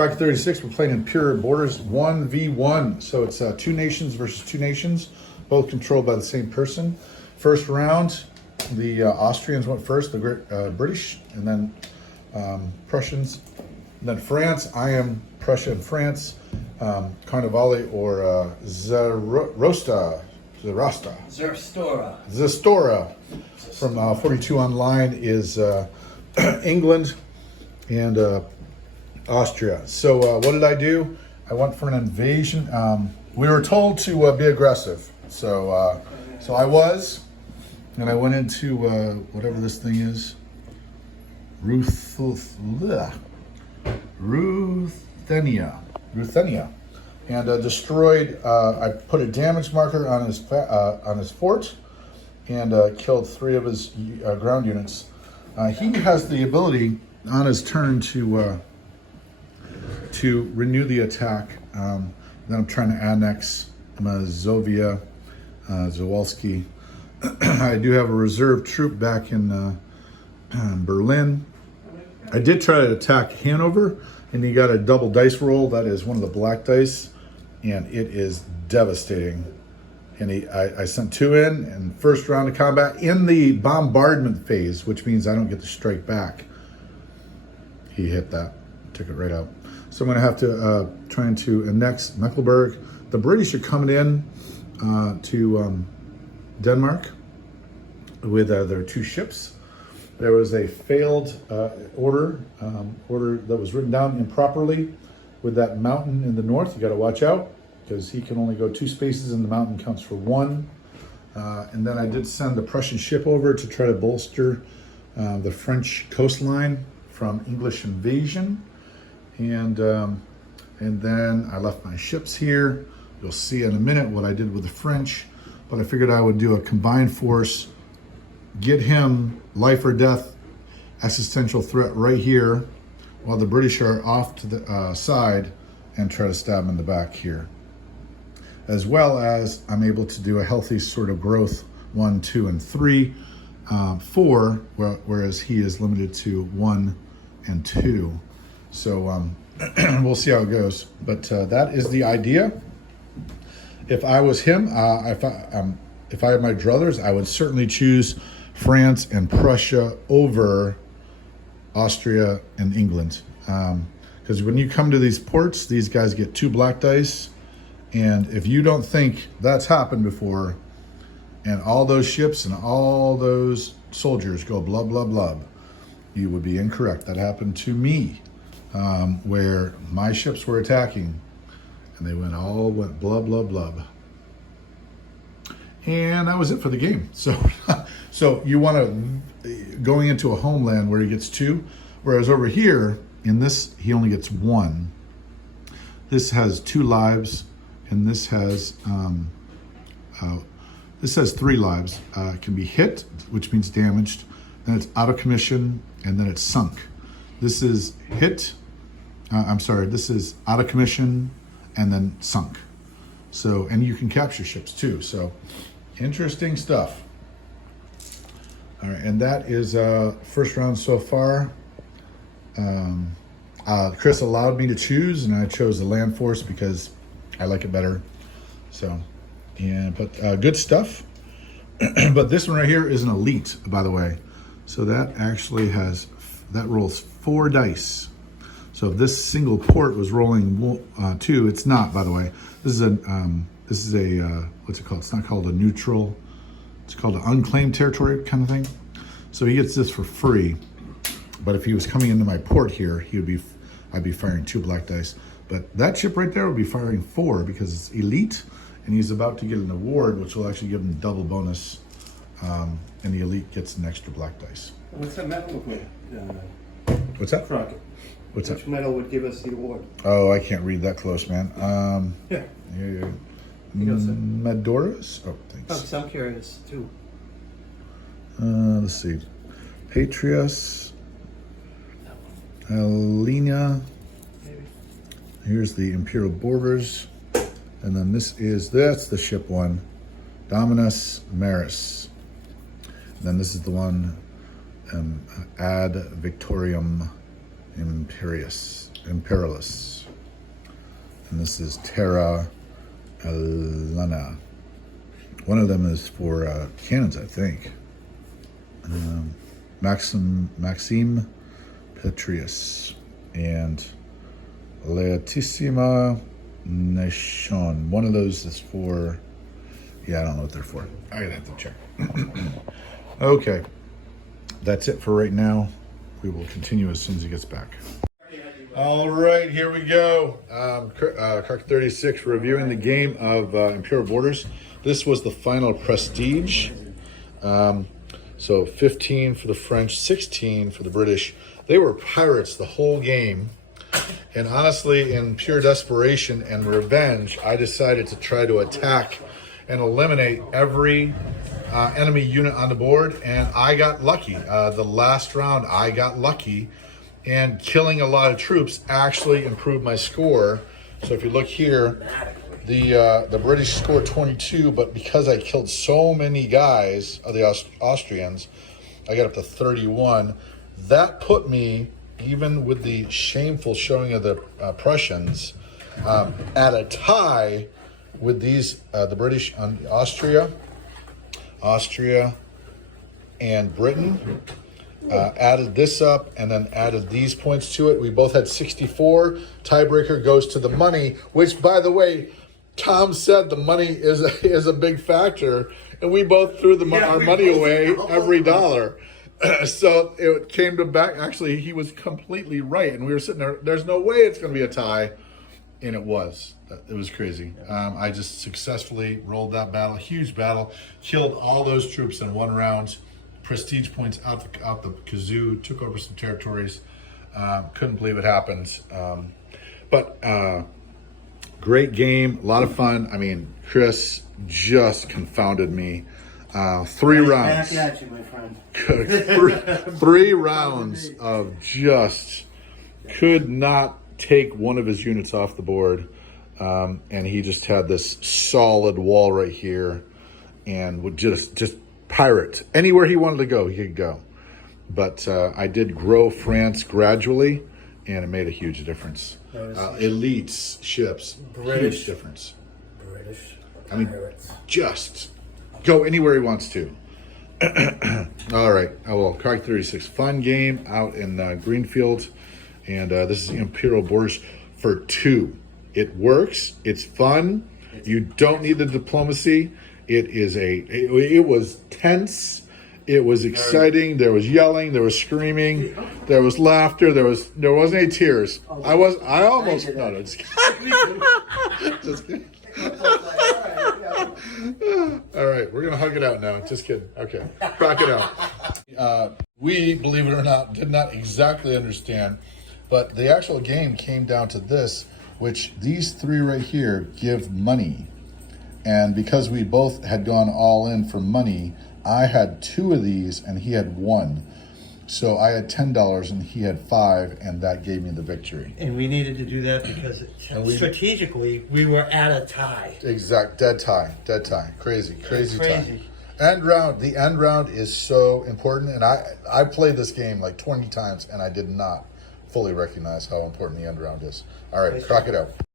Crack 36, we're playing Imperial Borders 1v1. So it's two nations versus two nations, both controlled by the same person. First round, the Austrians went first, the British, and then Prussians, and then France. I am Prussia and France. Carnivale or Zerstora from 42 Online is England and Austria. So what did I do? I went for an invasion. We were told to be aggressive. So I was, and I went into whatever this thing is, Ruthenia, and destroyed. I put a damage marker on his fort, and killed 3 of his ground units. He has the ability on his turn to renew the attack. Then I'm trying to annex Mazovia, Zawalski. I do have a reserve troop back in Berlin. I did try to attack Hanover, and he got a double dice roll. That is one of the black dice, and it is devastating. And I sent 2 in first round of combat in the bombardment phase, which means I don't get to strike back. He hit that, took it right out. So I'm going to have to trying to annex Mecklenburg. The British are coming in to Denmark with their 2 ships. There was a failed order that was written down improperly with that mountain in the north. You got to watch out, because he can only go 2 spaces and the mountain counts for 1. And then I did send the Prussian ship over to try to bolster the French coastline from English invasion. And then I left my ships here. You'll see in a minute what I did with the French, but I figured I would do a combined force, get him life or death existential threat right here, while the British are off to the side, and try to stab him in the back here. As well as I'm able to do a healthy sort of growth 1, 2, and 3, 4, whereas he is limited to 1 and 2. So we'll see how it goes. But that is the idea. If I was him, if I had my druthers, I would certainly choose France and Prussia over Austria and England. Because when you come to these ports, these guys get 2 black dice. And if you don't think that's happened before, and all those ships and all those soldiers go blub, blub, blub, you would be incorrect. That happened to me, where my ships were attacking, and they went blub, blub, blub. And that was it for the game. So you want to, going into a homeland where he gets 2, whereas over here, in this, he only gets 1. This has 2 lives. And this has 3 lives. It can be hit, which means damaged. Then it's out of commission, and then it's sunk. This is hit. This is out of commission, and then sunk. So, and you can capture ships too. So, interesting stuff. All right, and that is first round so far. Chris allowed me to choose, and I chose the land force because I like it better. So, but good stuff. But this one right here is an elite, by the way. So that actually that rolls 4 dice. So if this single port was rolling 2, it's not, by the way. This is a what's it called? It's not called a neutral. It's called an unclaimed territory kind of thing. So he gets this for free. But if he was coming into my port here, I'd be firing 2 black dice. But that ship right there would be firing 4 because it's elite, and he's about to get an award, which will actually give him double bonus, and the elite gets an extra black dice. What's that medal with? What's that? Crockett. Which medal would give us the award? Oh, I can't read that close, man. Yeah. Medoras? Oh, thanks. I'm curious, too. Let's see. Patrias. Alina. Here's the Imperial Borders, and then that's the ship one, Dominus Maris. And then this is the one, Ad Victoriam Imperialis. And this is Terra Elena. One of them is for cannons, I think. Maxime Petrius and Leatissima Nation. One of those is for, yeah, I don't know what they're for. I'm gonna have to check. Okay, that's it for right now. We will continue as soon as he gets back. All right, here we go. Crack 36, reviewing the game of Imperial Borders. This was the final prestige. So 15 for the French, 16 for the British. They were pirates the whole game. And honestly, in pure desperation and revenge, I decided to try to attack and eliminate every enemy unit on the board. And I got lucky. The last round, I got lucky. And killing a lot of troops actually improved my score. So if you look here, the British scored 22, but because I killed so many guys of the Austrians, I got up to 31. That put me, even with the shameful showing of the Prussians, at a tie with these, the British on Austria and Britain. Added this up and then added these points to it. We both had 64. Tiebreaker goes to the money, which, by the way, Tom said the money is a big factor, and we both threw our money away every dollar. So it came to back. Actually, he was completely right, and we were sitting there. There's no way it's going to be a tie, and it was. It was crazy. I just successfully rolled that battle, huge battle, killed all those troops in one round. Prestige points out the kazoo, took over some territories. Couldn't believe it happened. But great game, a lot of fun. I mean, Chris just confounded me. 3 rounds. Back at you, my friend. Three rounds of just could not take one of his units off the board. And he just had this solid wall right here and would just pirate. Anywhere he wanted to go, he could go. But I did grow France gradually, and it made a huge difference. Elites, ships, huge difference. British. I mean, just go anywhere he wants to. All right. Oh, well, Crack 36. Fun game out in Greenfield. And this is Imperial Borders for 2. It works. It's fun. You don't need the diplomacy. It was tense. It was exciting. There was yelling. There was screaming. There was laughter. There wasn't any tears. I almost no, just kidding. Just kidding. All right, we're gonna hug it out now. Just kidding. Okay, crack it out. We, believe it or not, did not exactly understand, but the actual game came down to this, which these 3 right here give money. And because we both had gone all in for money, I had 2 of these and he had 1. So I had $10 and he had 5, and that gave me the victory. And we needed to do that because strategically we were at a tie. Exact, dead tie. Crazy tie. The end round is so important, and I played this game like 20 times and I did not fully recognize how important the end round is. All right, crack it out.